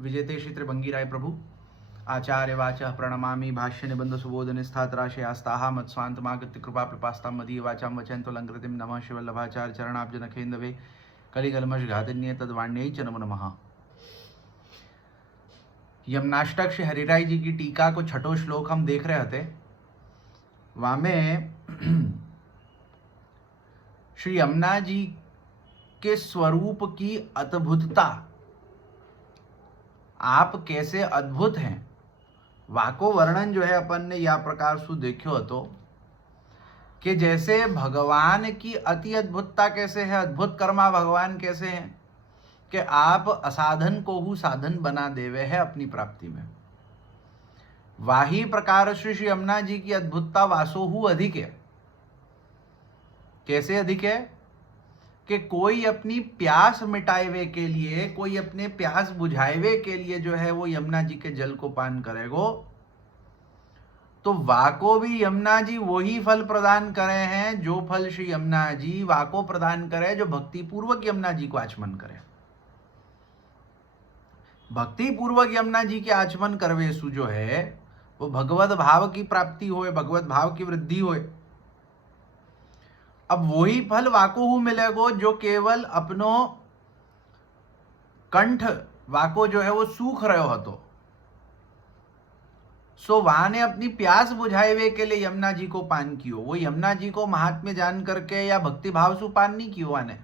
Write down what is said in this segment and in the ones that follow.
विजेते श्री त्रिभंगी राय प्रभु आचार्य वाचा प्रणमामि भाष्य निबंध सुबोध निस्थात्राशयास्ताः मत्स्वांतमागत्य कृपा प्रपास्तां मदीय वाचां वचन्तो लंकृतिं नमः शिवल्लभाचार्य चरणाब्जनखेन्दवे कलिकल्मष घातिन्ये तद्वाण्यै च नमो नमः। यमनाष्टक श्री हरिराय जी की टीका को छठो श्लोक हम देख रहे थे। वहां में श्री यमुना जी के स्वरूप की अद्भुतता, आप कैसे अद्भुत हैं, वाको वर्णन जो है अपन ने या प्रकार सु देखो तो कि जैसे भगवान की अति अद्भुतता कैसे है, अद्भुत कर्मा भगवान कैसे हैं कि आप असाधन को हु साधन बना देवे है अपनी प्राप्ति में। वाही प्रकार श्री यमुना जी की अद्भुतता वासो हु अधिक है। कैसे अधिक है कि कोई अपनी प्यास मिटाएवे के लिए, कोई अपने प्यास बुझाएवे के लिए जो है वो यमुना जी के जल को पान करेगो तो वाको भी यमुना जी वही फल प्रदान करे हैं जो फल श्री यमुना जी वाको प्रदान करे जो भक्ति पूर्वक यमुना जी को आचमन करे। भक्ति पूर्वक यमुना जी के आचमन करवेसु जो है वो भगवत भाव की प्राप्ति होए, भगवत भाव की वृद्धि होए। अब वही फल वाको हु मिलेगो जो केवल अपनो कंठ वाको जो है वो सूख रहे हो तो सो वहां ने अपनी प्यास बुझाए के लिए यमुना जी को पान कियो। वो यमुना जी को महात्म्य जान करके या भक्ति भाव से पान नहीं कियो आने,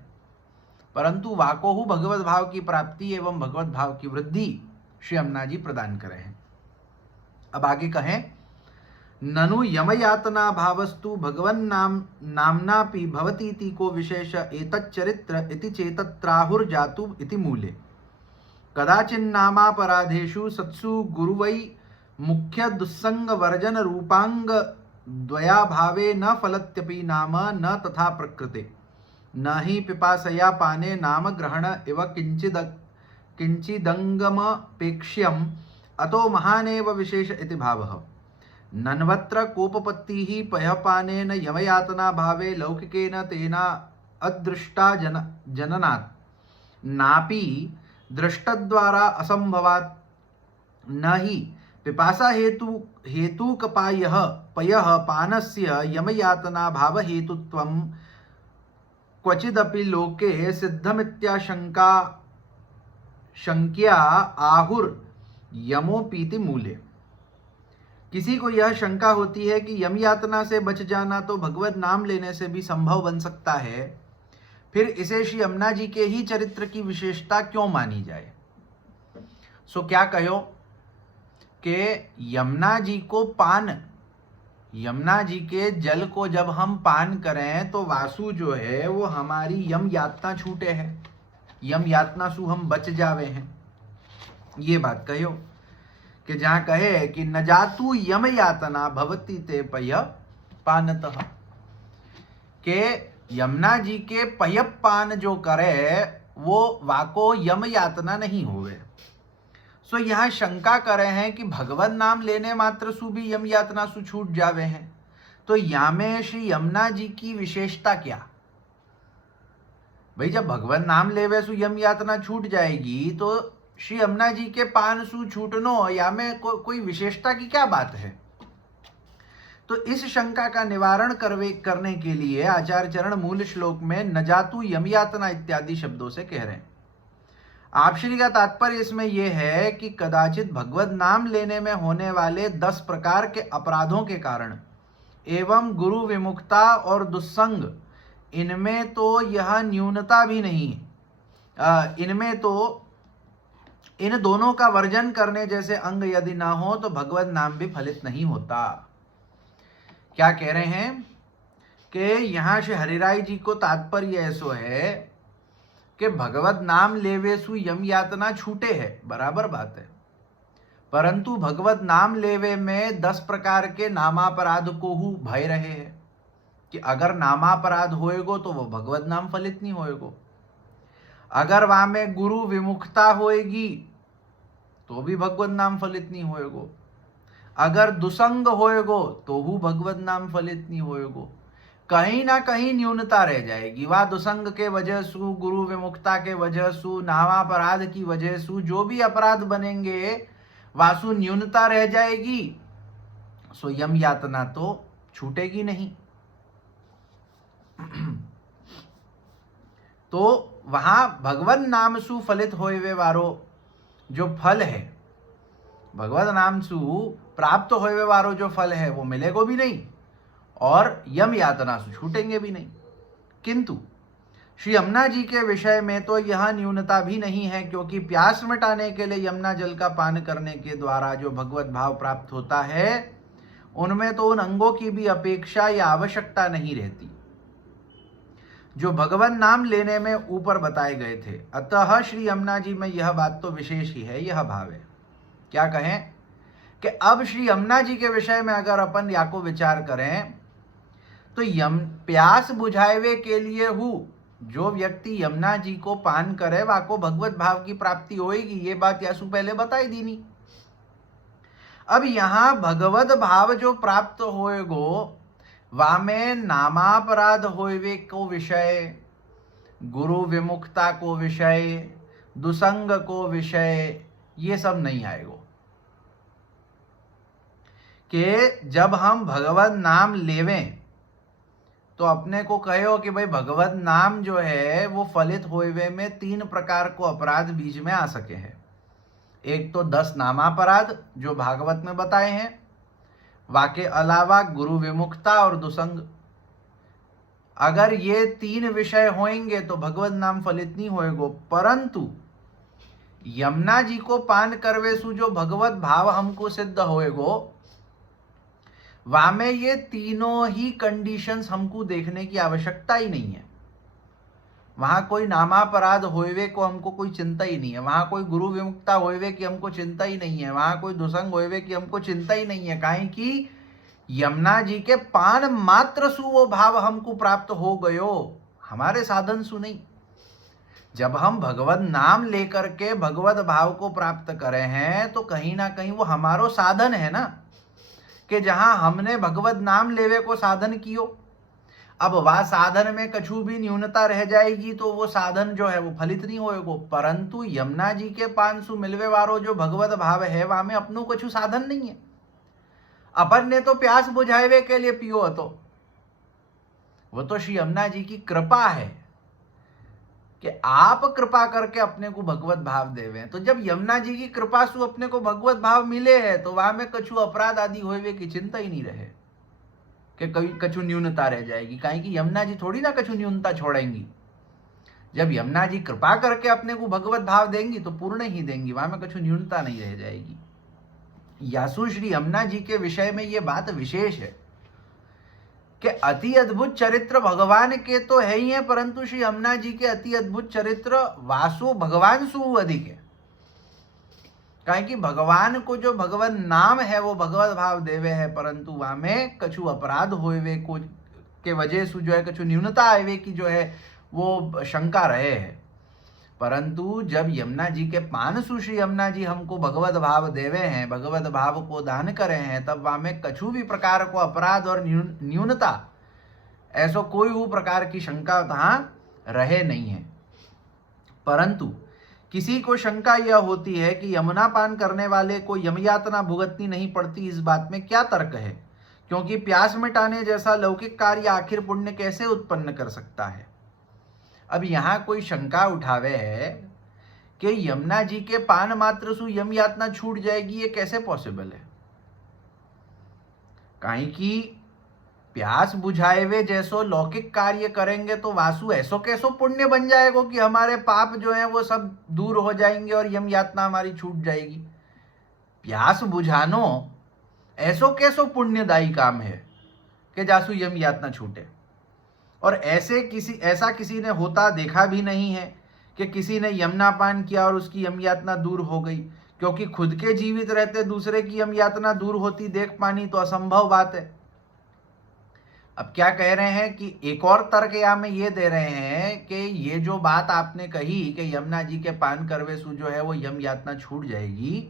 परंतु वाको हु भगवत भाव की प्राप्ति एवं भगवत भाव की वृद्धि श्री यमुना जी प्रदान करे हैं। अब आगे कहें, ननु यमयातना भावस्तु भगवन् नाम्नापि भवतीति को विशेष एतच्चरित्र इति चेतत्राहुर्जातु इति मूले कदाचिन्नामापराधेषु सत्सु गुरुवै मुख्य दुस्संग वर्जन रूपांग द्वया भावे न फलत्यपि नाम न तथा प्रकृते न हि पिपासया पाने नाम ग्रहण इव किंचिदंगमपेक्ष्यम अतो महानेव विशेष इति भावः। नन्वत्र कोपपत्तिः पयःपानेन यमयातना भावे लौकिकेन तेना अदृष्टा जननात् नापि दृष्टद्वारा असंभवात् न हि पिपासा हेतुकपायः पयः पानस्य यमयातना भाव हेतुत्वं क्वचिदपि लोके सिद्धमित्याशंका शंक्या आहुर यमोपीति मूले। किसी को यह शंका होती है कि यम यातना से बच जाना तो भगवत नाम लेने से भी संभव बन सकता है, फिर इसे श्री यमुना जी के ही चरित्र की विशेषता क्यों मानी जाए। सो क्या कहो कि यमुना जी को पान, यमुना जी के जल को जब हम पान करें तो वासु जो है वो हमारी यम यातना छूटे है, यम यातना सु हम बच जावे हैं। ये बात कहो कि जहां कहे कि न जातु यम यातना भवती ते पय पानतः, के यमुना जी के पय पान जो करे वो वाको यम यातना नहीं होवे। सो यहां शंका करे हैं कि भगवत नाम लेने मात्र सु भी यम यातना सु छूट जावे हैं, तो यहाँ में श्री यमुना जी की विशेषता क्या। भाई जब भगवत नाम लेवे सु यम यातना छूट जाएगी तो श्री यमुना जी के पान सु छूटनो या में कोई विशेषता की क्या बात है। तो इस शंका का निवारण करने के लिए आचार्य चरण मूल श्लोक में न जातु यम यातना इत्यादि शब्दों से कह रहे हैं। आप श्री का तात्पर्य इसमें यह है कि कदाचित भगवत नाम लेने में होने वाले 10 प्रकार के अपराधों के कारण एवं गुरु विमुक्ता और दुस्संग, इनमें तो यह न्यूनता भी नहीं है। इनमें तो इन दोनों का वर्जन करने जैसे अंग यदि ना हो तो भगवत नाम भी फलित नहीं होता। क्या कह रहे हैं कि यहां से हरिराय जी को तात्पर्य ऐसो है कि भगवत नाम लेवे सु यम यातना छूटे है, बराबर बात है, परंतु भगवत नाम लेवे में 10 प्रकार के नामापराध को हु भय रहे हैं कि अगर नामापराध होएगो तो वो भगवत नाम फलित नहीं होएगो। अगर वहां में गुरु विमुखता होएगी तो भी भगवत नाम फलित नहीं होएगो। अगर दुसंग होएगो तो हु भगवत नाम फलित नहीं होएगो। कहीं ना कहीं न्यूनता रह जाएगी। वह दुसंग के वजह सु, गुरु विमुक्ता के वजह सु, नामापराध की वजह सु, जो भी अपराध बनेंगे वासु न्यूनता रह जाएगी। सो यम यातना तो छूटेगी नहीं। तो वहां भगवन नाम सु फलित होए वारो जो फल है, भगवत नाम सु प्राप्त होए वारो जो फल है वो मिलेगो भी नहीं और यम यातना से छूटेंगे भी नहीं। किंतु श्री यमुना जी के विषय में तो यह न्यूनता भी नहीं है, क्योंकि प्यास मिटाने के लिए यमुना जल का पान करने के द्वारा जो भगवत भाव प्राप्त होता है उनमें तो उन अंगों की भी अपेक्षा या आवश्यकता नहीं रहती जो भगवान नाम लेने में ऊपर बताए गए थे। अतः श्री यमुना जी में यह बात तो विशेष ही है, यह भाव है। क्या कहें कि अब श्री यमुना जी के विषय में अगर अपन या को विचार करें तो प्यास बुझावे के लिए जो व्यक्ति यमुना जी को पान करे वाको भगवत भाव की प्राप्ति होएगी, ये बात यासु पहले बताई दीनी। अब यहां भगवत भाव जो प्राप्त होएगो वामे नामापराध होवे को विषय, गुरु विमुक्ता को विषय, दुसंग को विषय, ये सब नहीं आएगो। कि जब हम भगवत नाम लेवें तो अपने को कहो कि भाई भगवत नाम जो है वो फलित होवे में 3 प्रकार को अपराध बीच में आ सके हैं। एक तो 10 नामापराध जो भागवत में बताए हैं, वाके अलावा गुरु विमुक्ता और दुसंग। अगर ये 3 विषय होंगे तो भगवत नाम फलित नहीं होएगो। परंतु यमुना जी को पान करवे सु जो भगवत भाव हमको सिद्ध होएगो, वामे ये तीनों ही कंडीशंस हमको देखने की आवश्यकता ही नहीं है। वहां कोई नामापराध होवे को हमको कोई चिंता ही नहीं है, वहां कोई गुरु विमुक्ता होवे की हमको चिंता ही नहीं है, वहां कोई दुसंग होवे की हमको चिंता ही नहीं है। काहे कि यमुना जी के पान मात्र सु वो भाव हमको प्राप्त हो गयो, हमारे साधन सु नहीं। जब हम भगवत नाम लेकर के भगवत भाव को प्राप्त करे हैं तो कहीं ना कहीं वो हमारो साधन है ना, कि जहां हमने भगवत नाम लेवे को साधन कियो। अब वह साधन में कछु भी न्यूनता रह जाएगी तो वो साधन जो है वो फलित नहीं होएगो। परंतु यमुना जी के पान सु मिलवे वारो जो भगवत भाव है वहां में अपनो कछु साधन नहीं है। अपन ने तो प्यास बुझावे के लिए पियो, तो वो तो श्री यमुना जी की कृपा है कि आप कृपा करके अपने को भगवत भाव देवे। तो जब यमुना जी की कृपा से अपने को भगवत भाव मिले हैं तो वहां में कछु अपराध आदि होवे की चिंता ही नहीं रहे कि कभी कछु न्यूनता रह जाएगी। काहे कि यमुना जी थोड़ी ना कछु न्यूनता छोड़ेंगी। जब यमुना जी कृपा करके अपने को भगवत भाव देंगी तो पूर्ण ही देंगी, वहां में कछु न्यूनता नहीं रह जाएगी। यासु श्री यमुना जी के विषय में ये बात विशेष है कि अति अद्भुत चरित्र भगवान के तो है ही है, परंतु श्री यमुना जी के अति अद्भुत चरित्र वासु भगवान सु अधिक है। काहे कि भगवान को जो भगवान नाम है वो भगवत भाव देवे है, परंतु वहां में कछु अपराध होवे को के वजह से जो है कछु न्यूनता आवे की जो है वो शंका रहे है। परंतु जब यमुना जी के पान सु श्री यमुना जी हमको भगवत भाव देवे हैं, भगवत भाव को दान करे हैं, तब वहां में कछु भी प्रकार को अपराध और न्यूनता ऐसो कोई वो प्रकार की शंका वहां रहे नहीं है। परंतु किसी को शंका यह होती है कि यमुना पान करने वाले को यमयातना भुगतनी नहीं पड़ती, इस बात में क्या तर्क है? क्योंकि प्यास मिटाने जैसा लौकिक कार्य आखिर पुण्य कैसे उत्पन्न कर सकता है? अब यहां कोई शंका उठावे है कि यमुना जी के पान मात्र सु यम यातना छूट जाएगी, ये कैसे पॉसिबल है? काहे कि प्यास बुझाएवे जैसो लौकिक कार्य करेंगे तो वासु ऐसो कैसो पुण्य बन जाएगा कि हमारे पाप जो है वो सब दूर हो जाएंगे और यम यातना हमारी छूट जाएगी। प्यास बुझानो ऐसो कैसो पुण्यदायी काम है कि जासु यम यातना छूटे। और ऐसा किसी ने होता देखा भी नहीं है कि किसी ने यमुना पान किया और उसकी यम यातना दूर हो गई, क्योंकि खुद के जीवित रहते दूसरे की यम यातना दूर होती देख पानी तो असंभव बात है। अब क्या कह रहे हैं कि एक और तर्क यहाँ में ये दे रहे हैं कि ये जो बात आपने कही कि यमुना जी के पान करवे सु जो है वो यम यातना छूट जाएगी,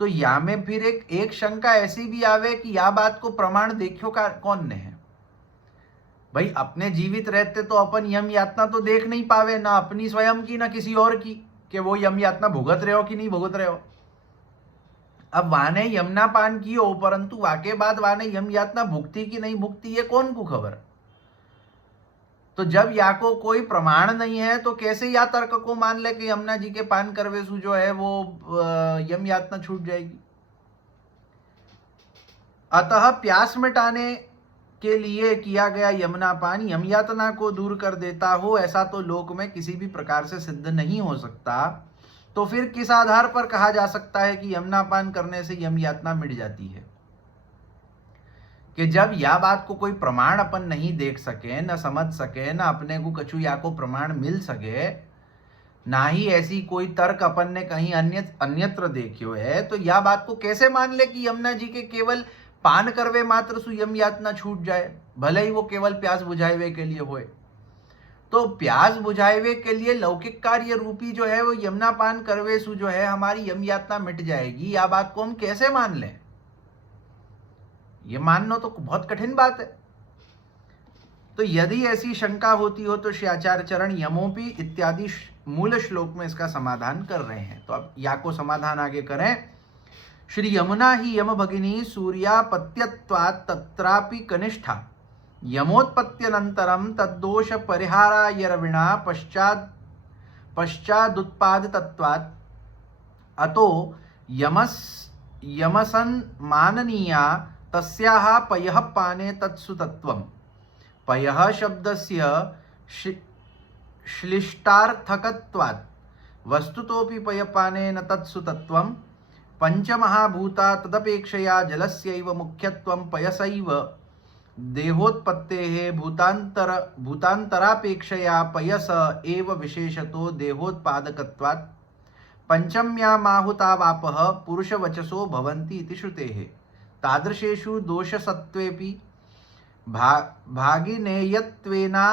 तो यहाँ में फिर एक शंका ऐसी भी आवे कि यह बात को प्रमाण देखियो कौन ने है? भाई अपने जीवित रहते तो अपन यम यातना तो देख नहीं पावे, ना अपनी स्वयं की ना किसी और की, कि वो यम यातना भुगत रहे हो कि नहीं भुगत रहे हो। अब वाने यमना पान की हो, परंतु वाके बाद वाने यम यातना भुगती कि नहीं भुगती ये कौन को खबर। तो जब या को कोई प्रमाण नहीं है तो कैसे या तर्क को मान ले कि यमुना जी के पान करवेसु जो है वो यम यातना छूट जाएगी। अतः प्यास मिटाने के लिए किया गया यमुना पान यम यातना को दूर कर देता हो, ऐसा तो लोक में किसी भी प्रकार से सिद्ध नहीं हो सकता। तो फिर किस आधार पर कहा जा सकता है कि यमुना पान करने से यम यातना मिट जाती है। कि जब या बात को कोई प्रमाण अपन नहीं देख सके, न समझ सके, न अपने को कछु या को प्रमाण मिल सके, ना ही ऐसी कोई तर्क अपन ने कहीं अन्यत्र देखियो है, तो या बात को कैसे मान ले कि यमुना जी के केवल पान करवे मात्र सु यम यातना छूट जाए, भले ही वो केवल प्यास बुझावे के लिए होए। तो प्यास बुझावे के लिए लौकिक कार्य रूपी जो है वो यमुना पान करवे सु जो है हमारी यम यातना मिट जाएगी, या बात को हम कैसे मान लें। ये मानना तो बहुत कठिन बात है। तो यदि ऐसी शंका होती हो तो श्री आचार्य चरण यमोपी इत्यादि मूल श्लोक में इसका समाधान कर रहे हैं। तो अब या को समाधान आगे करें। श्री यमुना ही यम भगिनी सूर्यापत्यत्वात् तत्रापि कनिष्ठा यमोत्पत्त्यनंतरम तद्दोष परिहाराय पश्चादुत्पाद तत्वात् अतो यमसन माननीया तस्याः पयः पाने तत्सु तत्वम्। पयः शब्दस्य श्लिष्टार्थकत्वात् वस्तुतोपि पयपाने न तत्सु तत्वम्। पंचमहाभूता तदपेक्षया जलस्यैव मुख्यत्वं पयसैव देहोत्पत्तेः भूतान्तरापेक्षया पयस एव विशेषतो देहोत्पादकत्वात्। पंचम्यामाहुतावापः पुरुषवचसो भवन्ति इति श्रुतेः। तादृशेषु दोषसत्त्वेपि भागिनेयत्वेना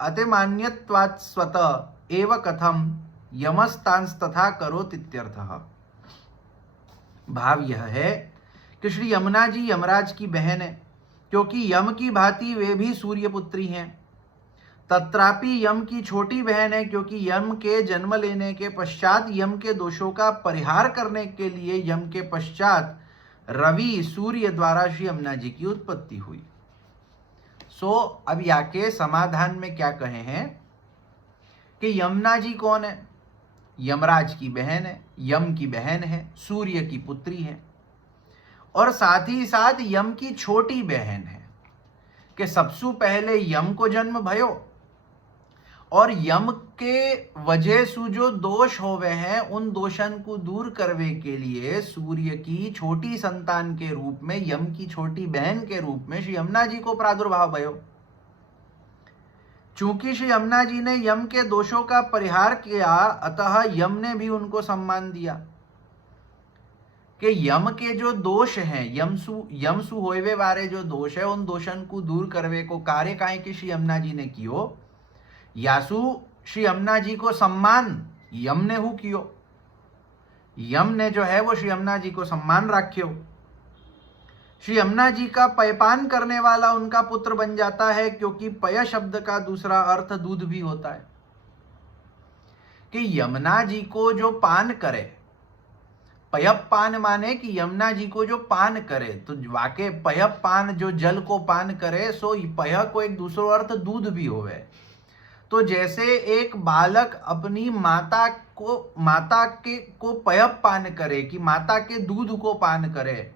अतिमान्यत्वात् स्वत एव कथम यमस्तांस्तथा करोतीत्यर्थः। भाव यह है कि श्री यमुना जी यमराज की बहन है, क्योंकि यम की भांति वे भी सूर्यपुत्री हैं। तत्रापि यम की छोटी बहन है, क्योंकि यम के जन्म लेने के पश्चात यम के दोषों का परिहार करने के लिए यम के पश्चात रवि सूर्य द्वारा श्री यमुना जी की उत्पत्ति हुई। अब या के समाधान में क्या कहे हैं कि यमुना जी कौन है। यमराज की बहन है, यम की बहन है, सूर्य की पुत्री है, और साथ ही साथ यम की छोटी बहन है। कि सबसे पहले यम को जन्म भयो, और यम के वजह सु जो दोष होवे हैं उन दोषन को दूर करवे के लिए सूर्य की छोटी संतान के रूप में, यम की छोटी बहन के रूप में श्री यमुना जी को प्रादुर्भाव भयो। चूंकि श्री यमुना जी ने यम के दोषों का परिहार किया, अतः यम ने भी उनको सम्मान दिया। कि यम के जो दोष हैं, यमसु होवे वारे जो दोष है, उन दोषन को दूर करवे को कार्य काहे कि श्री यमुना जी ने कियो। यासु श्री यमुना जी को सम्मान यम ने हु कियो। यम ने जो है वो श्री यमुना जी को सम्मान राख्यो। श्री यमुना जी का पयपान करने वाला उनका पुत्र बन जाता है, क्योंकि पय शब्द का दूसरा अर्थ दूध भी होता है। कि यमुना जी को जो पान करे, पयप पान माने कि यमुना जी को जो पान करे, तो वाके पयप पान जो जल को पान करे, सो पय को एक दूसरा अर्थ दूध भी होवे। तो जैसे एक बालक अपनी माता को पयप पान करे, कि माता के दूध को पान करे,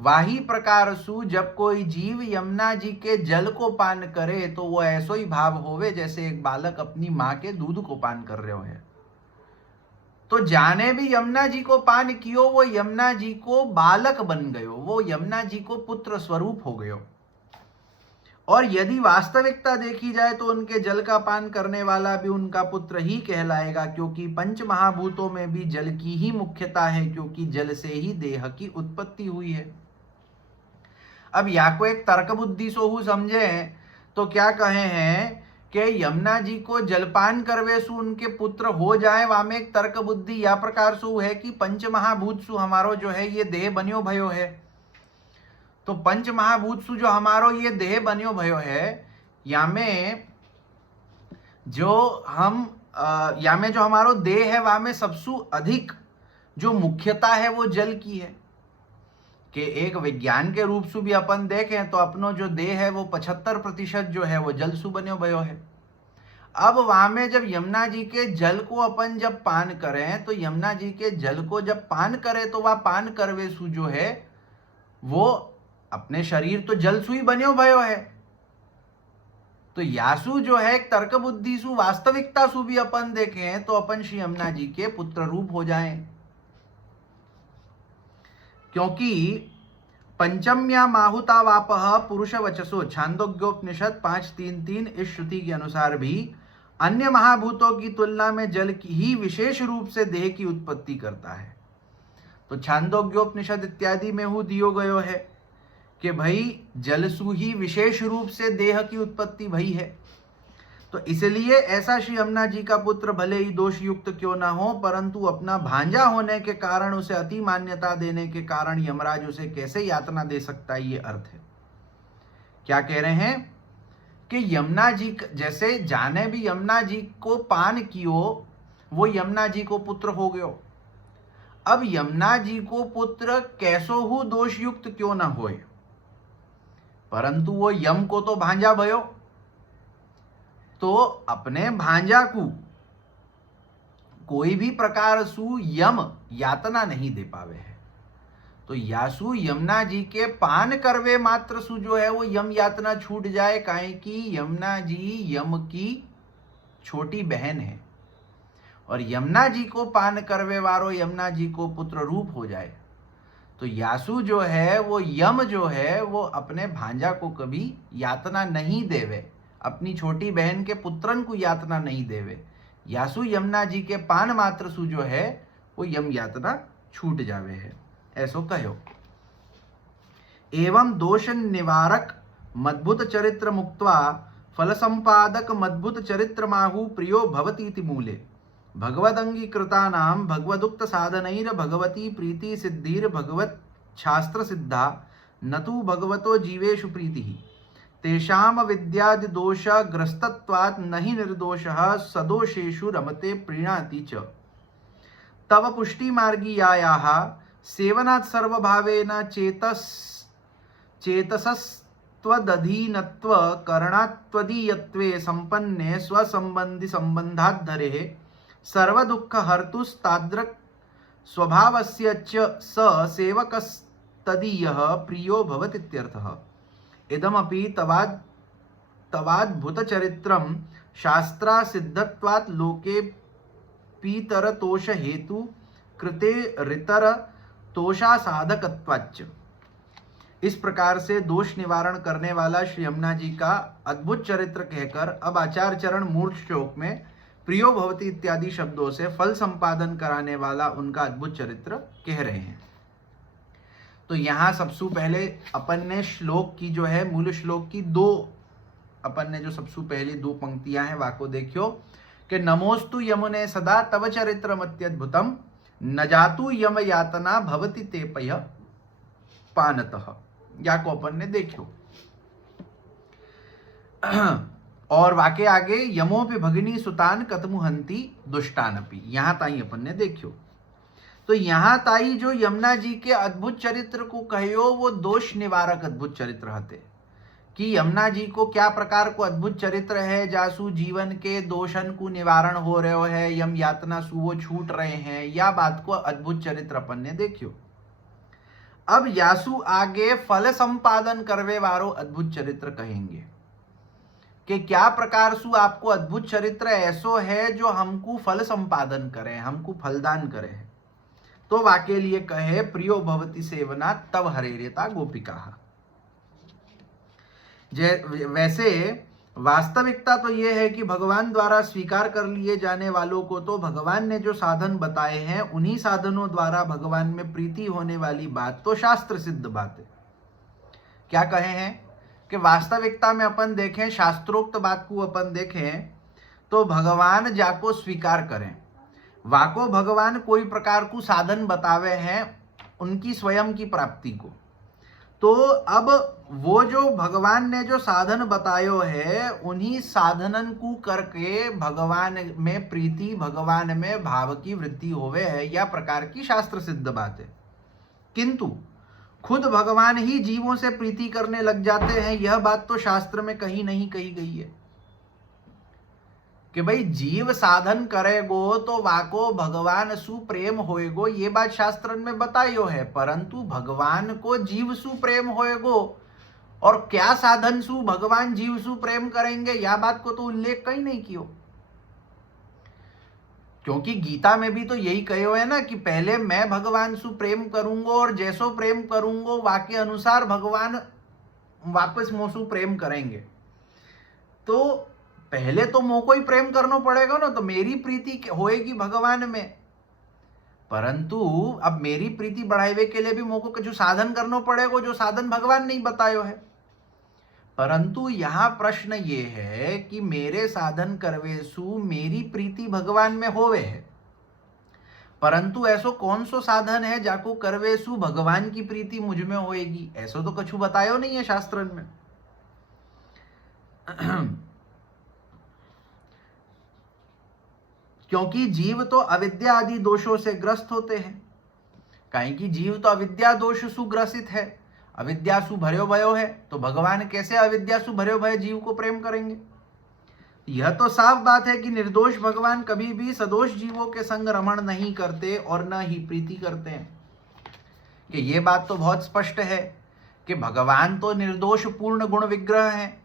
वाही प्रकार सु जब कोई जीव यमुना जी के जल को पान करे तो वो ऐसो ही भाव होवे जैसे एक बालक अपनी माँ के दूध को पान कर रहे हो। तो जाने भी यमुना जी को पान कियो, वो यमुना जी को बालक बन गयो, वो यमुना जी को पुत्र स्वरूप हो गयो। और यदि वास्तविकता देखी जाए तो उनके जल का पान करने वाला भी उनका पुत्र ही कहलाएगा, क्योंकि पंच महाभूतों में भी जल की ही मुख्यता है, क्योंकि जल से ही देह की उत्पत्ति हुई है। अब या को एक तर्क बुद्धि सोहू समझे तो क्या कहे हैं कि यमुना जी को जलपान करवे सु उनके पुत्र हो जाए, वामे एक तर्क बुद्धि या प्रकार सु है कि पंच महाभूत सु हमारो जो है ये देह बन्यो भयो है। तो पंच महाभूत सु जो हमारो ये देह बन्यो भयो है, या में जो हमारो देह है वहां में सबसे अधिक जो मुख्यता है वो जल की है। कि एक विज्ञान के रूप से भी अपन देखें तो अपनो जो देह है वो 75% जो है वो जल सु बन्यो भयो है। अब वहां में जब यमुना जी के जल को अपन जब पान करें तो यमुना जी के जल को जब पान करें तो वह पान करवे सु जो है वो अपने शरीर तो जल सु ही बन्यो भयो है। तो यासु जो है तर्क बुद्धि सु वास्तविकता सु भी अपन देखें तो अपन श्री यमुना जी के पुत्र रूप हो जाएं। क्योंकि पंचम्या माहुतावापह पुरुष वचसो छांदोग्योपनिषद 5:3-3 इस श्रुति के अनुसार भी अन्य महाभूतों की तुलना में जल की ही विशेष रूप से देह की उत्पत्ति करता है। तो छांदोग्योपनिषद इत्यादि में हु दियो गयो है कि भाई जलसु ही विशेष रूप से देह की उत्पत्ति भई है। तो इसलिए ऐसा श्री यमुना जी का पुत्र भले ही दोष युक्त क्यों ना हो, परंतु अपना भांजा होने के कारण उसे अति मान्यता देने के कारण यमराज उसे कैसे यातना दे सकता है, ये अर्थ है। क्या कह रहे हैं कि यमुना जी जैसे जाने भी यमुना जी को पान कियो वो यमुना जी को पुत्र हो गयो। अब यमुना जी को पुत्र कैसो हु दोष युक्त क्यों ना होए, परंतु वो यम को तो भांजा भयो, तो अपने भांजा को कोई भी प्रकार सु यम यातना नहीं दे पावे है। तो यासु यमुना जी के पान करवे मात्र सु जो है वो यम यातना छूट जाए। काहे कि यमुना जी यम की छोटी बहन है और यमुना जी को पान करवे वारो यमुना जी को पुत्र रूप हो जाए। तो यासु जो है वो यम जो है वो अपने भांजा को कभी यातना नहीं देवे, अपनी छोटी बहन के पुत्रन को यातना नहीं देवे। यासु यमुना जी के पान मात्र सु जो है वो यम यातना छूट जावे है, ऐसो कहो। एवं दोष निवारक मद्भुत चरित्र मुक्त्वा फल संपादक मद्भुत चरित्र माहु प्रियो भवतीति मूले भगवदंगीकृतानां भगवदुक्त साधनैर भगवती प्रीति सिद्धिर भगवत शास्त्र सिद्धा नतु भगवतो जीवेषु प्रीतिः तेषाम विद्यादि दोष ग्रस्तत्वात् नहि निर्दोषः सदोषेषु रमते प्रीणाति च तव पुष्टि मार्गीयायाः सेवनात् सर्वभावेन चेतसस्त्वदधीनत्व करणात्त्वदीयत्वे संपन्ने स्वसंबंधि संबंधाद्धरेः सर्वदुःख हर्तुस्तादृक् स्वभावस्य च स सेवकस्तदीयः प्रियो भवतीत्यर्थः। इदमपि तवाद्भुतचरित्रं शास्त्रासिद्धत्वात् लोके पीतरतोष हेतु कृते ऋतर तोषा साधकत्वाच्च। इस प्रकार से दोष निवारण करने वाला श्री यमुना जी का अद्भुत चरित्र कहकर अब आचार्य चरण मूर्त श्लोक में प्रियो भवती इत्यादि शब्दों से फल संपादन कराने वाला उनका अद्भुत चरित्र कह रहे हैं। तो यहाँ सबसे पहले अपन ने श्लोक की जो है मूल श्लोक की अपन ने जो सबसे पहली 2 पंक्तियां हैं वाको देखियो कि नमोस्तु यमुने सदा तव चरित्रमत्यद्भुतम न जातु यम यातना भवति ते पय पानतः। या को अपन ने देखियो और वाके आगे यमोपि भगिनी सुतान कतमुहंती दुष्टानपि, यहां ताई अपन ने देखियो। तो यहां ताई जो यमुना जी के अद्भुत चरित्र को कहो वो दोष निवारक अद्भुत चरित्र हते कि यमुना जी को क्या प्रकार को अद्भुत चरित्र है जासु जीवन के दोषन को निवारण हो रहे है, यम यातना सु वो छूट रहे हैं, या बात को अद्भुत चरित्र अपन ने देखियो। अब यासु आगे फल संपादन करवे वारो अद्भुत चरित्र कहेंगे कि क्या प्रकार सु आपको अद्भुत चरित्र ऐसो है जो हमको फल संपादन करे, हमको फलदान करे। तो वाके लिए कहे प्रियो भवति सेवना तव हरेर्यता गोपिका। वैसे वास्तविकता तो यह है कि भगवान द्वारा स्वीकार कर लिए जाने वालों को तो भगवान ने जो साधन बताए हैं उन्हीं साधनों द्वारा भगवान में प्रीति होने वाली बात तो शास्त्र सिद्ध बात है। क्या कहे हैं कि वास्तविकता में अपन देखें, शास्त्रोक्त बात को अपन देखें तो भगवान जाको स्वीकार करें, वाको भगवान कोई प्रकार को साधन बतावे हैं उनकी स्वयं की प्राप्ति को। तो अब वो जो भगवान ने जो साधन बतायो है, उन्हीं साधनन को करके भगवान में प्रीति, भगवान में भाव की वृद्धि होवे है, या प्रकार की शास्त्र सिद्ध बात है। किंतु खुद भगवान ही जीवों से प्रीति करने लग जाते हैं, यह बात तो शास्त्र में कहीं नहीं कही गई है कि भाई जीव साधन करेगो तो वाको भगवान सुप्रेम होएगो, ये बात शास्त्र में बतायो है। परंतु भगवान को जीव सुप्रेम होएगो और क्या साधन सु भगवान जीव सुप्रेम करेंगे, यह बात को तो उल्लेख कहीं नहीं कियो। क्योंकि गीता में भी तो यही कहो है ना कि पहले मैं भगवान सु प्रेम करूंगो और जैसो प्रेम करूंगो वाक्य अनुसार भगवान वापस मोसु प्रेम करेंगे। तो पहले तो मोको ही प्रेम करना पड़ेगा ना, तो मेरी प्रीति होएगी भगवान में। परंतु अब मेरी प्रीति बढ़ावे के लिए भी मोको कुछ साधन करना पड़ेगा, जो साधन भगवान नहीं बतायो है। परंतु यहां प्रश्न ये है कि मेरे साधन करवेसु मेरी प्रीति भगवान में होवे है, परंतु ऐसो कौन सो साधन है जाको करवेसु भगवान की प्रीति मुझ में होएगी, ऐसो तो कछु बतायो नहीं है शास्त्र में। क्योंकि जीव तो अविद्या आदि दोषों से ग्रस्त होते हैं। कहीं कि जीव तो अविद्या दोष सुग्रसित है, अविद्या सु भर्यो भयो है, तो भगवान कैसे अविद्या सु भर्यो भय जीव को प्रेम करेंगे। यह तो साफ बात है कि निर्दोष भगवान कभी भी सदोष जीवों के संग रमण नहीं करते और न ही प्रीति करते हैं। कि ये बात तो बहुत स्पष्ट है कि भगवान तो निर्दोष पूर्ण गुण विग्रह हैं,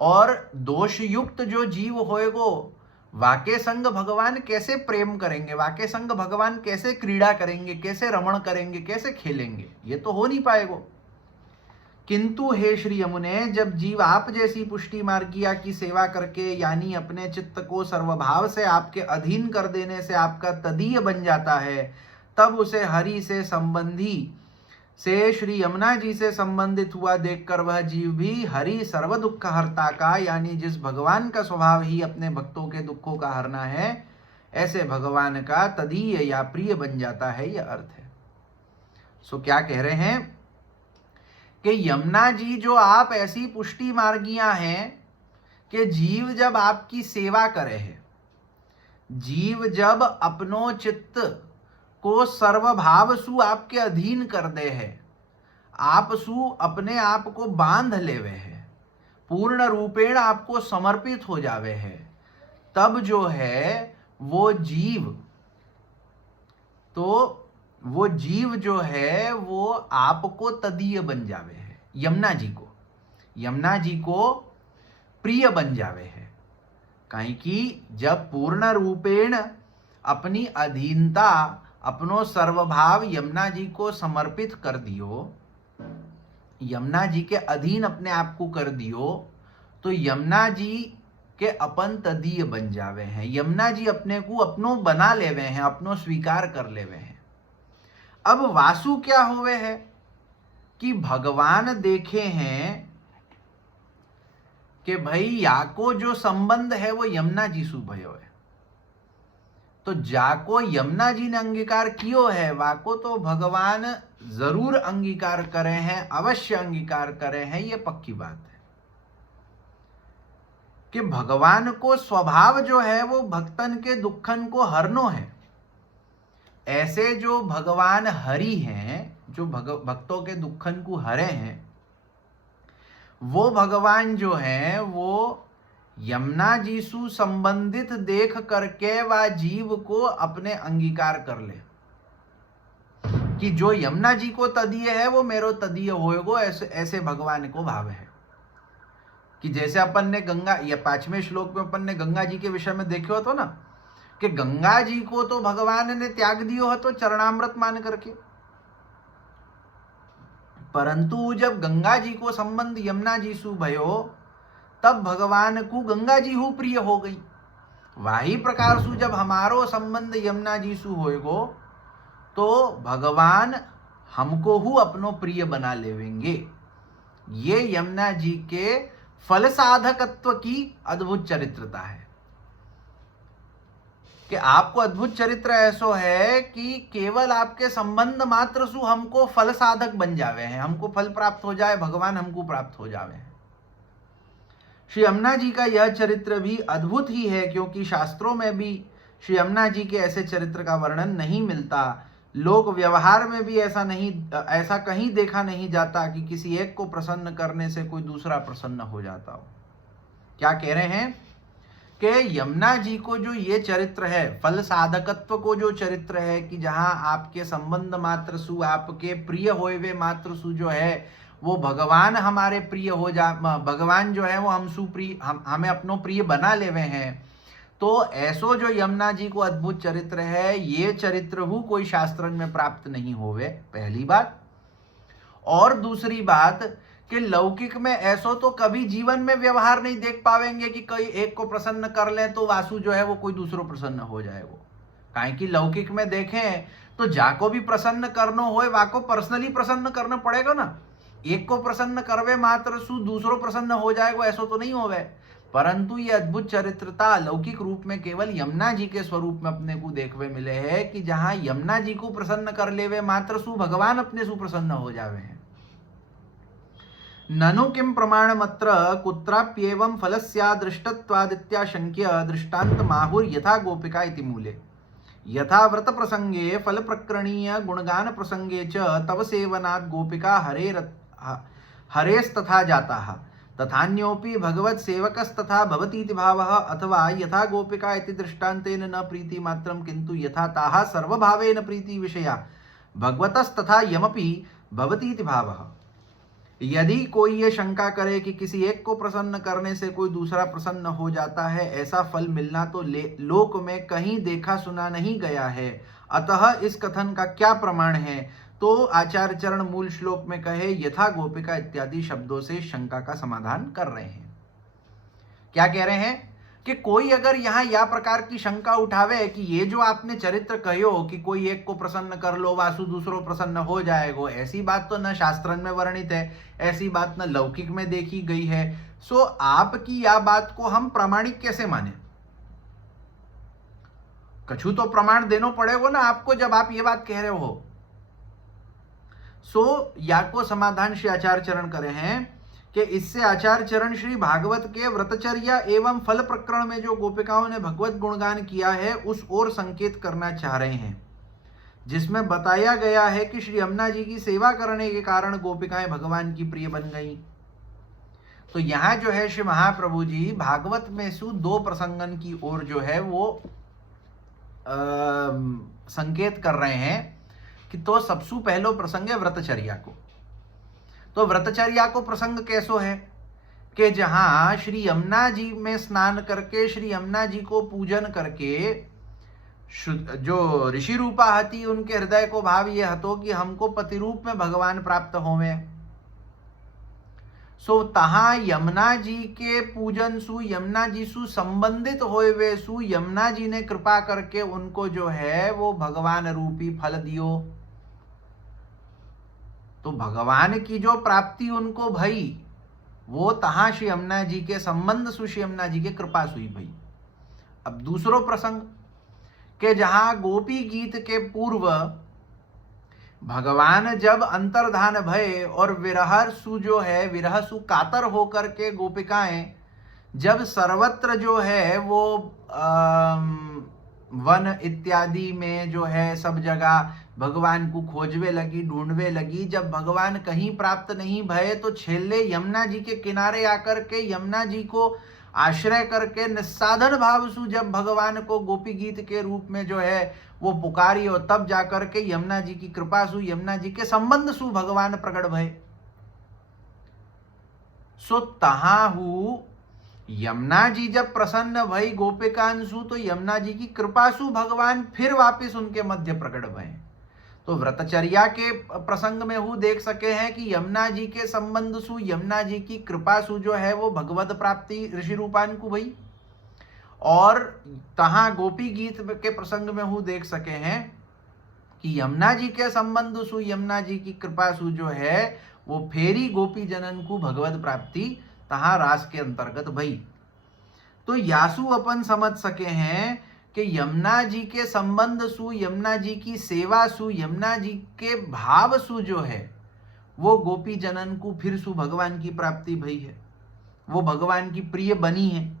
और दोष युक्त जो जीव होएगो वाके संग भगवान कैसे प्रेम करेंगे, वाके संग भगवान कैसे क्रीड़ा करेंगे, कैसे रमण करेंगे, कैसे खेलेंगे, ये तो हो नहीं पाएगा। किंतु हे श्री यमुने, जब जीव आप जैसी पुष्टि मार्गिया की सेवा करके, यानी अपने चित्त को सर्वभाव से आपके अधीन कर देने से आपका तदीय बन जाता है, तब उसे हरि से संबंधी से श्री यमुना जी से संबंधित हुआ देखकर वह जीव भी हरि सर्व दुख हरता का, यानी जिस भगवान का स्वभाव ही अपने भक्तों के दुखों का हरना है, ऐसे भगवान का तदीय या प्रिय बन जाता है, यह अर्थ है। सो क्या कह रहे हैं कि यमुना जी जो आप ऐसी पुष्टि मार्गियां हैं कि जीव जब आपकी सेवा करे है, जीव जब अपनो चित्त को सर्वभाव सु आपके अधीन कर दे है, आप सु अपने आप को बांध लेवे है, पूर्ण रूपेण आपको समर्पित हो जावे है, तब जो है वो जीव जो है वो आपको तदीय बन जावे है, यमुना जी को प्रिय बन जावे है। कहीं कि जब पूर्ण रूपेण अपनी अधीनता, अपनो सर्वभाव यमुना जी को समर्पित कर दियो, यमुना जी के अधीन अपने आप को कर दियो, तो यमुना जी के अपन तदीय बन जावे हैं, यमुना जी अपने को अपनो बना लेवे हैं, अपनो स्वीकार कर लेवे हैं। अब वासु क्या होवे है कि भगवान देखे हैं कि भाई याको जो संबंध है वो यमुना जी सु भयो है, तो जाको यमुना जी ने अंगीकार कियो है, वाको तो भगवान जरूर अंगीकार करे हैं, अवश्य अंगीकार करे हैं। ये पक्की बात है कि भगवान को स्वभाव जो है वो भक्तन के दुखन को हरनो है। ऐसे जो भगवान हरि हैं, जो भक्तों के दुखन को हरे हैं, वो भगवान जो हैं वो यमुना जी सु संबंधित देख करके वह जीव को अपने अंगीकार कर ले कि जो यमुना जी को तदीय है वो मेरो तदीय होएगो, ऐसे भगवान को भाव है। कि जैसे अपन ने गंगा, या 5वें श्लोक में अपन ने गंगा जी के विषय में देखो तो ना, कि गंगा जी को तो भगवान ने त्याग दियो है तो चरणामृत मान करके, परंतु जब गंगा जी को संबंध यमुना जी सु भयो, तब भगवान को गंगा जी हु प्रिय हो गई। वही प्रकार सु जब हमारो संबंध यमुना जी सु होएगो, तो भगवान हमको हु अपनो प्रिय बना लेवेंगे। ये यमुना जी के फल साधकत्व की अद्भुत चरित्रता है। कि आपको अद्भुत चरित्र ऐसो है कि केवल आपके संबंध मात्र सु हमको फल साधक बन जावे हैं, हमको फल प्राप्त हो जाए, भगवान हमको प्राप्त हो जावे हैं। श्री यमुना जी का यह चरित्र भी अद्भुत ही है, क्योंकि शास्त्रों में भी श्री यमुना जी के ऐसे चरित्र का वर्णन नहीं मिलता। लोक व्यवहार में भी ऐसा कहीं देखा नहीं जाता कि किसी एक को प्रसन्न करने से कोई दूसरा प्रसन्न हो जाता हो। क्या कह रहे हैं कि यमुना जी को जो ये चरित्र है, फल साधकत्व को जो चरित्र है कि जहां आपके संबंध मात्र सु, आपके प्रिय होए वे मात्र सु जो है वो भगवान हमारे प्रिय हो जा, भगवान जो है वो हम सुप्रिय, हमें अपनो प्रिय बना लेवे हैं। तो ऐसो जो यमुना जी को अद्भुत चरित्र है, ये चरित्र हु कोई शास्त्रन में प्राप्त नहीं होवे, पहली बात। और दूसरी बात कि लौकिक में ऐसो तो कभी जीवन में व्यवहार नहीं देख पावेंगे कि कोई एक को प्रसन्न कर ले तो वासु जो है वो कोई दूसरो प्रसन्न हो जाए। वो काहे कि लौकिक में देखें तो जाको भी प्रसन्न करनो होए वाको पर्सनली प्रसन्न करना पड़ेगा ना। एक को प्रसन्न करवे मात्र सु दूसरो प्रसन्न हो जाएगा, ऐसो तो नहीं होवे। परंतु ये अद्भुत चरित्रता लौकिक रूप में केवल यमुना जी के स्वरूप में अपने को देखवे मिले है कि जहां यमुना जी को प्रसन्न कर लेवे मात्र सु भगवान अपने सु प्रसन्न हो जावे हैं। ननु किम प्रमाणमत्र कुत्राप्येवं फलस्या दृष्टत्वादित्याशंक्य दृष्टांत माहुर यथा गोपिका इति मूले यथा व्रत प्रसंगे फल प्रकरणीय गुणगान प्रसंगे च तव सेवनात् गोपिका हरेस्तथा जाताः तथान्योपि भगवत् सेवकस्तथा भवतीति भावः अथवा यथा गोपिका इति दृष्टान्तेन न प्रीति मात्रं किन्तु यथा ताः सर्वभावेन प्रीति विषया भगवतस्तथा यमपि भवतीति भावः। यदि कोई ये शंका करे कि किसी एक को प्रसन्न करने से कोई दूसरा प्रसन्न हो जाता है, ऐसा फल मिलना तो लोक में कहीं देखा सुना नहीं गया है, अतः इस कथन का क्या प्रमाण है? तो आचार्य चरण मूल श्लोक में कहे यथा गोपिका इत्यादि शब्दों से शंका का समाधान कर रहे हैं। क्या कह रहे हैं कि कोई अगर यहाँ या प्रकार की शंका उठावे कि ये जो आपने चरित्र कहो कि कोई एक को प्रसन्न कर लो वासु दूसरो प्रसन्न हो जाएगो, ऐसी बात तो न शास्त्रन में वर्णित है, ऐसी बात न लौकिक में देखी गई है। सो आपकी या बात को हम प्रामाणिक कैसे माने? कछु तो प्रमाण देना पड़ेगा ना आपको जब आप ये बात कह रहे हो। सो या को समाधान श्री आचार्य चरण करे हैं कि इससे आचार्य चरण श्री भागवत के व्रतचर्या एवं फल प्रकरण में जो गोपिकाओं ने भगवत गुणगान किया है उस ओर संकेत करना चाह रहे हैं, जिसमें बताया गया है कि श्री यमुना जी की सेवा करने के कारण गोपिकाएं भगवान की प्रिय बन गईं। तो यहां जो है श्री महाप्रभु जी भागवत में सु दो प्रसंगन की ओर जो है वो संकेत कर रहे हैं कि तो सबसु पहलो प्रसंग है व्रतचर्या को। तो व्रतचर्या को प्रसंग कैसो है कि जहां श्री यमुना जी में स्नान करके श्री यमुना जी को पूजन करके जो ऋषि रूपा हती उनके हृदय को भाव ये हतो कि हमको पति रूप में भगवान प्राप्त होवे। सो तहां यमुना जी के पूजन सु यमुना जी सु संबंधित होए वे सु यमुना जी ने कृपा करके उनको जो है वो भगवान रूपी फल दियो। तो भगवान की जो प्राप्ति उनको भई वो तहां श्री यमुना जी के संबंध सु श्री यमुना जी के कृपा सुई भई। अब दूसरो प्रसंग के जहां गोपी गीत के पूर्व भगवान जब अंतर्धान भय और विरह सु जो है विरह सु कातर होकर के गोपिकाएं जब सर्वत्र जो है वो वन इत्यादि में जो है सब जगह भगवान को खोजवे लगी, ढूंढवे लगी, जब भगवान कहीं प्राप्त नहीं भये तो छेले यमुना जी के किनारे आकर के यमुना जी को आश्रय करके निस्साधन भाव सु जब भगवान को गोपी गीत के रूप में जो है वो पुकारी और तब जाकर के यमुना जी की कृपा सु यमुना जी के संबंध सु भगवान प्रकट भय। सो तहाहू यमुना जी जब प्रसन्न भई गोपिकांशु तो यमुना जी की कृपा सु भगवान फिर वापिस उनके मध्य प्रकट भय। तो व्रतचर्या के प्रसंग में हूँ देख सके हैं कि यमुना जी के संबंध सु यमुना जी की कृपा सु जो है वो भगवत प्राप्ति ऋषि रूपान को भई। और तहां गोपी गीत के प्रसंग में हूँ देख सके हैं कि यमुना जी के संबंध सु यमुना जी की कृपा सु जो है वो फेरी गोपी जनन को भगवत प्राप्ति तहां रास के अंतर्गत भई। तो यासु अपन समझ सके हैं कि यमुना जी के संबंध सु, यमुना जी की सेवा सु, यमुना जी के भाव सु जो है वो गोपी जनन को फिर सु भगवान की प्राप्ति भई है, वो भगवान की प्रिय बनी है।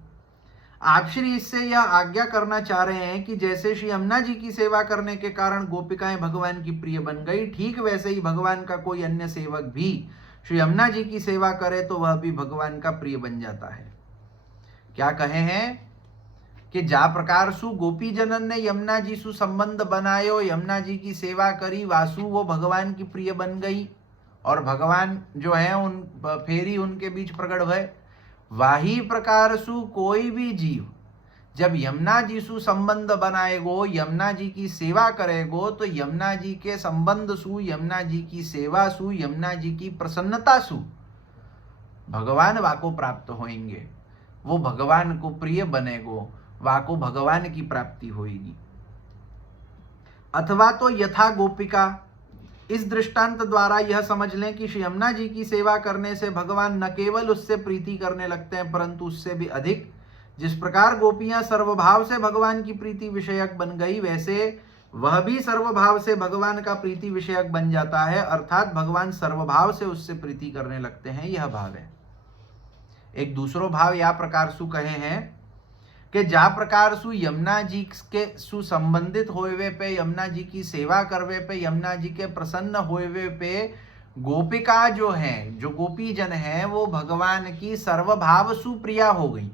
आप श्री इससे यह आज्ञा करना चाह रहे हैं कि जैसे श्री यमुना जी की सेवा करने के कारण गोपिकाएं भगवान की प्रिय बन गई, ठीक वैसे ही भगवान का कोई अन्य सेवक भी श्री यमुना जी की सेवा करे तो वह भी भगवान का प्रिय बन जाता है। क्या कहे हैं कि जा प्रकार सु गोपी जनन ने यमुना जी सु संबंध बनायो, यमुना जी की सेवा करी, वासु वो भगवान की प्रिय बन गई और भगवान जो है उन फेरी उनके बीच प्रकट भय। वाही प्रकार सु कोई भी जीव जब यमुना जी सु संबंध बनाएगो, यमुना जी की सेवा करेगो, तो यमुना जी के संबंध सु, यमुना जी की सेवा सु, यमुना जी की प्रसन्नता सु भगवान वाको प्राप्त होंगे, वो भगवान को प्रिय बनेगो, वाको भगवान की प्राप्ति होगी। अथवा तो यथा गोपिका, इस दृष्टांत द्वारा यह समझ लें कि श्री यमुना जी की सेवा करने से भगवान न केवल उससे प्रीति करने लगते हैं परंतु उससे भी अधिक। जिस प्रकार गोपियां सर्वभाव से भगवान की प्रीति विषयक बन गई, वैसे वह भी सर्वभाव से भगवान का प्रीति विषयक बन जाता है, अर्थात भगवान सर्वभाव से उससे प्रीति करने लगते हैं, यह भाव है। एक दूसरो भाव या प्रकार सु कहे हैं कि जा प्रकार सु यमुना जी के सुसंबंधित होवे पे, यमुना जी की सेवा करवे पे, यमुना जी के प्रसन्न होवे पे गोपिका जो हैं, जो गोपी जन हैं, वो भगवान की सर्वभाव सुप्रिया हो गई।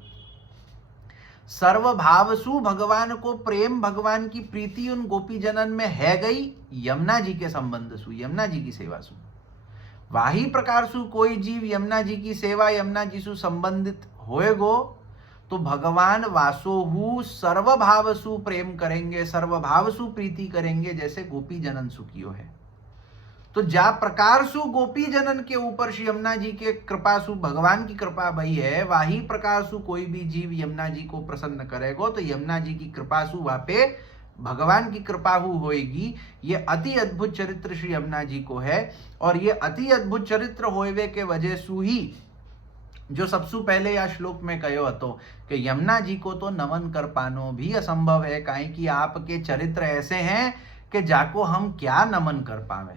सर्वभाव सु भगवान को प्रेम, भगवान की प्रीति उन गोपी जनन में है गई, यमुना जी के संबंध सु, यमुना जी की सेवा सु। वाही प्रकार सु कोई जीव यमुना जी की सेवा, यमुना जी सु संबंधित होएगो तो भगवान वासोहु सर्वभाव सु प्रेम करेंगे, सर्वभाव सु प्रीति करेंगे, जैसे गोपी जनन सुखियो है। तो जा प्रकार सु गोपी जनन के ऊपर श्री यमुना जी के कृपा सु भगवान की कृपा भई है, वाही प्रकार सु कोई भी जीव यमुना जी को प्रसन्न करेगो तो यमुना जी की कृपा सु वापे भगवान की कृपा होएगी। ये अति अद्भुत चरित्र श्री यमुना जी को है और ये अति अद्भुत चरित्र होवे के वजह सु ही जो सबसे पहले या श्लोक में कहो हतो कि यमुना जी को तो नमन कर पानो भी असंभव है, काहे कि आपके चरित्र ऐसे हैं कि जाको हम क्या नमन कर पावे।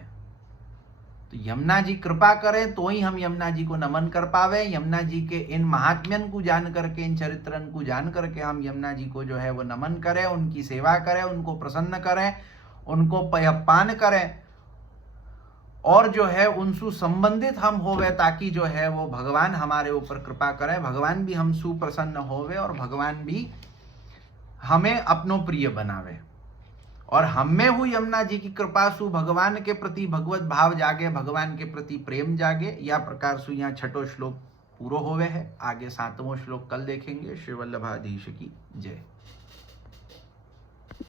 तो यमुना जी कृपा करें तो ही हम यमुना जी को नमन कर पावे। यमुना जी के इन महात्म्यन को जान करके, इन चरित्रन को जान करके हम यमुना जी को जो है वो नमन करें, उनकी सेवा करें, उनको प्रसन्न करें, उनको पयपान करें और जो है उनसे संबंधित हम होवे, ताकि जो है वो भगवान हमारे ऊपर कृपा करें, भगवान भी हम सुप्रसन्न होवे और भगवान भी हमें अपनो प्रिय बनावे और हम में हुई यमुना जी की कृपा सु भगवान के प्रति भगवत भाव जागे, भगवान के प्रति प्रेम जागे। या प्रकार सु यहाँ छठो श्लोक पूरा होवे है। आगे 7वां श्लोक कल देखेंगे। श्री वल्लभाधीश की जय।